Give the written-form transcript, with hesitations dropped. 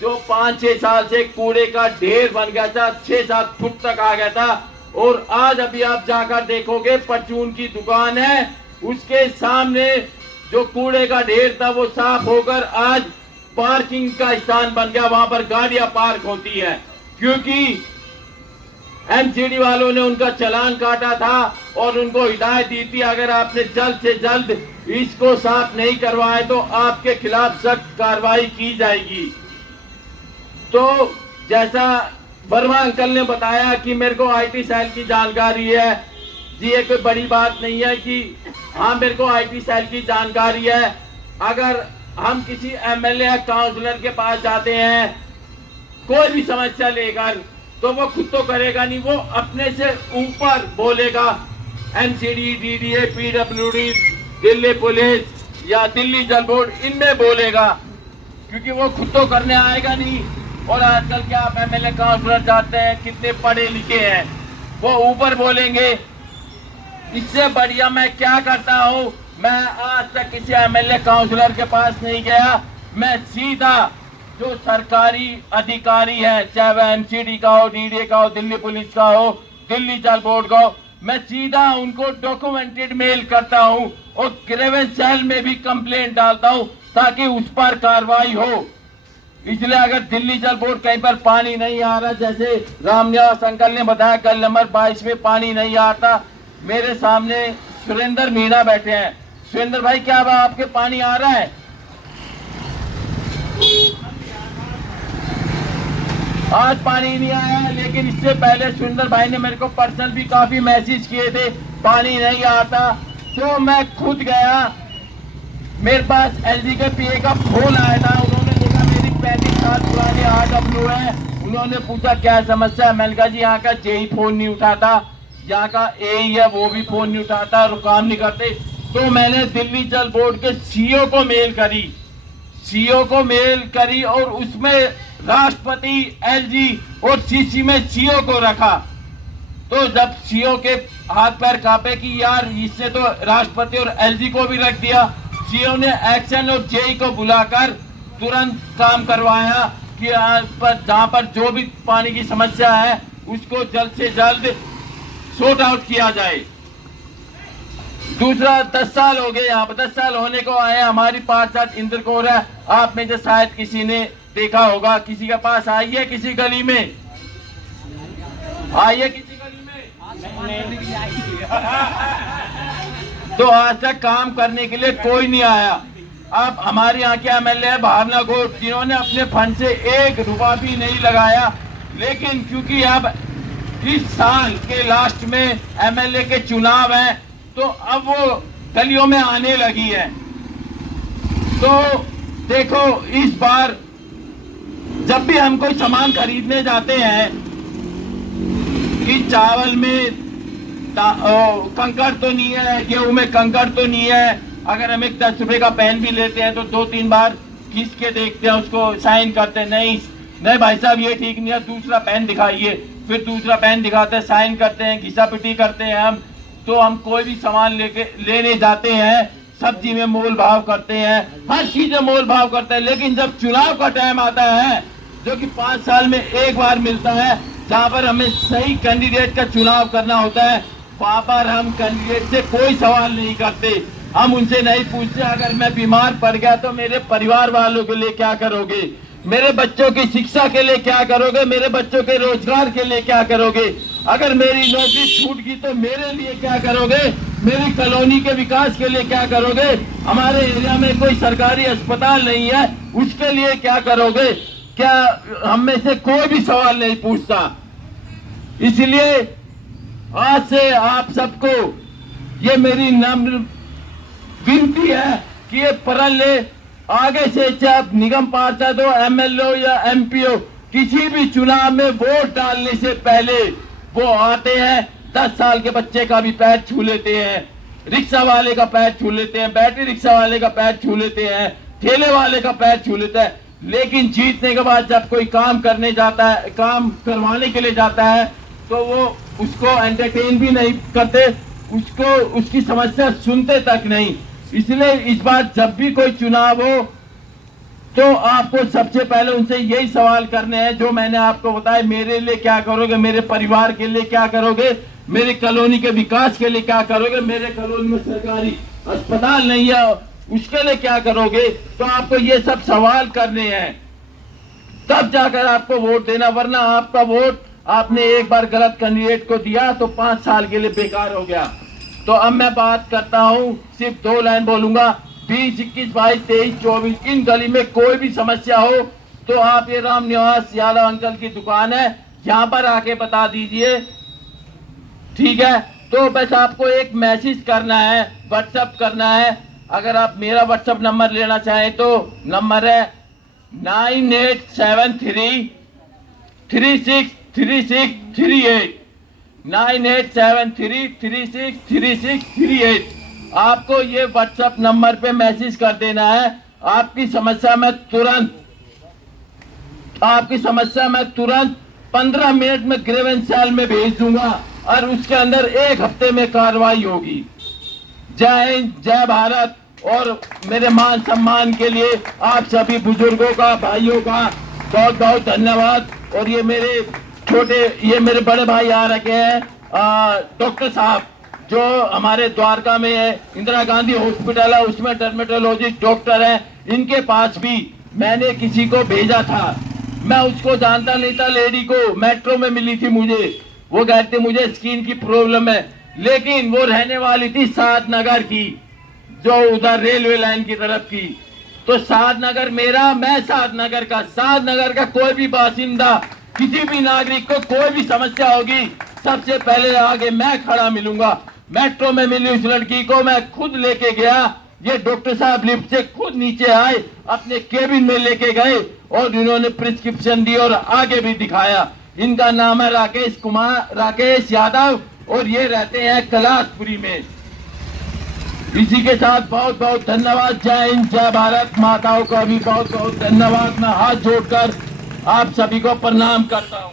जो 5-6 साल से कूड़े का ढेर बन गया था, 6-7 फुट तक आ गया था। और आज अभी आप जाकर देखोगे, परचून की दुकान है, उसके सामने जो कूड़े का ढेर था वो साफ होकर आज पार्किंग का स्थान बन गया। वहां पर गाड़ियां पार्क होती है, क्योंकि एमसीडी वालों ने उनका चालान काटा था और उनको हिदायत दी थी, अगर आपने जल्द से जल्द इसको साफ नहीं करवाए तो आपके खिलाफ सख्त कार्रवाई की जाएगी। तो जैसा वर्मा अंकल ने बताया कि मेरे को आईटी सेल की जानकारी है जी, ये कोई बड़ी बात नहीं है कि हाँ मेरे को आईटी सेल की जानकारी है। अगर हम किसी एमएलए या काउंसलर के पास जाते हैं कोई भी समस्या लेकर, तो वो खुद तो करेगा नहीं, वो अपने से ऊपर बोलेगा, MCD, DDA, PWD, Delhi police या दिल्ली जल बोर्ड, इनमें बोलेगा, क्योंकि वो खुद तो करने आएगा नहीं। और आजकल क्या आप एमएलए काउंसलर जाते हैं, कितने पढ़े लिखे हैं, वो ऊपर बोलेंगे। इससे बढ़िया मैं क्या करता हूँ, मैं आज तक किसी एमएलए काउंसलर के पास नहीं गया, मैं सीधा जो सरकारी अधिकारी है, चाहे वह एमसीडी का हो, डीडीए का हो, दिल्ली पुलिस का हो, दिल्ली जल बोर्ड का हो, मैं सीधा उनको डॉक्यूमेंटेड मेल करता हूँ और ग्रेवेंस सेल में भी कंप्लेंट डालता हूँ ताकि उस पर कार्रवाई हो। इसलिए अगर दिल्ली जल बोर्ड कहीं पर पानी नहीं आ रहा, जैसे रामनिवास अंकल ने बताया कल नंबर 22 में पानी नहीं आता, मेरे सामने सुरेंद्र मीणा बैठे हैं। सुरेंद्र भाई, क्या आपके पानी आ रहा है? आज पानी नहीं आया, लेकिन इससे पहले सुरेंद्र भाई ने मेरे को पर्सनल भी काफी मैसेज किए थे पानी नहीं आता। तो मैं खुद गया, मेरे पास एलजी के पीए का फोन आया था, उन्होंने देखा मेरी 35 साल पुरानी RW है, उन्होंने पूछा क्या समस्या है। मैंने कहा जी यहाँ का जेई फोन नहीं उठाता, यहाँ का एई है वो भी फोन नहीं उठाता और काम नहीं करते। तो मैंने दिल्ली जल बोर्ड के सीईओ को मेल करी और उसमें राष्ट्रपति, एलजी और सीसी में सीईओ को रखा। तो जब सीईओ के हाथ पैर कांपे कि यार इससे तो राष्ट्रपति और एलजी को भी रख दिया, सीईओ ने एक्शन और जेई को बुलाकर तुरंत काम करवाया कि जहां पर जो भी पानी की समस्या है उसको जल्द से जल्द सॉर्ट आउट किया जाए। दूसरा, 10 साल हो गए यहाँ पर, 10 साल होने को आए, हमारी पार्षद इंद्र कौर है, आप में से शायद किसी ने देखा होगा, किसी के पास आई है, किसी गली में आई है, किसी गली में तो आज तक काम करने के लिए कोई नहीं आया। अब हमारे यहाँ के एमएलए भावना घोष, जिन्होंने अपने फंड से 1 रुपया भी नहीं लगाया, लेकिन क्योंकि अब इस साल के लास्ट में एमएलए के चुनाव हैं तो अब वो गलियों में आने लगी है। तो देखो, इस बार जब भी हम कोई सामान खरीदने जाते हैं कि चावल में कंकड़ तो नहीं है, गेहूं में कंकड़ तो नहीं है, अगर हम एक 10 रुपए का पेन भी लेते हैं तो 2-3 बार खींच के देखते हैं, उसको साइन करते हैं, नहीं भाई साहब ये ठीक नहीं है, दूसरा पेन दिखाइए, फिर दूसरा पेन दिखाते हैं, साइन करते हैं, घिसा पिटी करते हैं हम। तो हम कोई भी सामान लेने जाते हैं, सब्जी में मोल भाव करते हैं, हर चीज में मोल भाव करते हैं, लेकिन जब चुनाव का टाइम आता है, जो कि 5 साल में एक बार मिलता है, जहाँ पर हमें सही कैंडिडेट का चुनाव करना होता है, वहां पर हम कैंडिडेट से कोई सवाल नहीं करते। हम उनसे नहीं पूछते अगर मैं बीमार पड़ गया तो मेरे परिवार वालों के लिए क्या करोगे, मेरे बच्चों की शिक्षा के लिए क्या करोगे, मेरे बच्चों के रोजगार के लिए क्या करोगे, अगर मेरी नौकरी छूट गई तो मेरे लिए क्या करोगे, मेरी कॉलोनी के विकास के लिए क्या करोगे, हमारे एरिया में कोई सरकारी अस्पताल नहीं है उसके लिए क्या करोगे। क्या हम में से कोई भी सवाल नहीं पूछता। इसलिए आज से आप सबको ये मेरी नम्र विनती है कि ये प्रण ले, आगे से चाहे निगम पार्षद हो, एमएलए हो या एमपी हो, किसी भी चुनाव में वोट डालने से पहले वो आते हैं, 10 साल के बच्चे का भी पैर छू लेते हैं, रिक्शा वाले का पैर छू लेते हैं, बैटरी रिक्शा वाले का पैर छू लेते हैं, ठेले वाले का पैर छू लेता है, लेकिन जीतने के बाद जब कोई काम करने जाता है, काम करवाने के लिए जाता है, तो वो उसको एंटरटेन भी नहीं करते, उसको उसकी समस्या सुनते तक नहीं। इसलिए इस बार जब भी कोई चुनाव हो, तो आपको सबसे पहले उनसे यही सवाल करने हैं जो मैंने आपको बताया। मेरे लिए क्या करोगे, मेरे परिवार के लिए क्या करोगे, मेरी कॉलोनी के विकास के लिए क्या करोगे, मेरे कॉलोनी में सरकारी अस्पताल नहीं है उसके लिए क्या करोगे। तो आपको ये सब सवाल करने हैं, तब जाकर आपको वोट देना, वरना आपका वोट आपने एक बार गलत कैंडिडेट को दिया तो 5 साल के लिए बेकार हो गया। तो अब मैं बात करता हूं, सिर्फ 2 लाइन बोलूंगा। 20, 21, 22, 23, 24 इन गली में कोई भी समस्या हो तो आप ये राम निवास यादव अंकल की दुकान है, यहाँ पर आके बता दीजिए, ठीक है। तो बस आपको एक मैसेज करना है, व्हाट्सएप करना है। अगर आप मेरा व्हाट्सएप नंबर लेना चाहें तो नंबर है 9873363638 9873363638। आपको ये व्हाट्सएप नंबर पे मैसेज कर देना है। आपकी समस्या मैं तुरंत 15 मिनट में ग्रीवेंस सेल में भेज दूंगा और उसके अंदर 1 हफ्ते में कार्रवाई होगी। जय हिंद, जय भारत। और मेरे मान सम्मान के लिए आप सभी बुजुर्गों का, भाइयों का बहुत बहुत धन्यवाद। और ये मेरे बड़े भाई आ रखे हैं, डॉक्टर साहब जो हमारे द्वारका में है, इंदिरा गांधी हॉस्पिटल है, उसमें डर्मेटोलॉजिस्ट डॉक्टर है। इनके पास भी मैंने किसी को भेजा था, मैं उसको जानता नहीं था, लेडी को मेट्रो में मिली थी मुझे। वो कहते मुझे स्किन की प्रॉब्लम है, लेकिन वो रहने वाली थी सादनगर की, जो उधर रेलवे लाइन की तरफ की। तो सादनगर मेरा, मैं सादनगर का कोई भी बासिंदा, किसी भी नागरिक को कोई भी समस्या होगी सबसे पहले आगे मैं खड़ा मिलूंगा। मेट्रो में मिली उस लड़की को मैं खुद लेके गया, ये डॉक्टर साहब लिफ्ट से खुद नीचे आए, अपने केबिन में लेके गए और इन्होंने प्रिस्क्रिप्शन दी और आगे भी दिखाया। इनका नाम है राकेश यादव और ये रहते हैं कैलाशपुरी में। इसी के साथ बहुत बहुत धन्यवाद। जय हिंद, जय भारत। माताओं का भी बहुत बहुत धन्यवाद। मैं हाथ जोड़कर आप सभी को प्रणाम करता हूँ।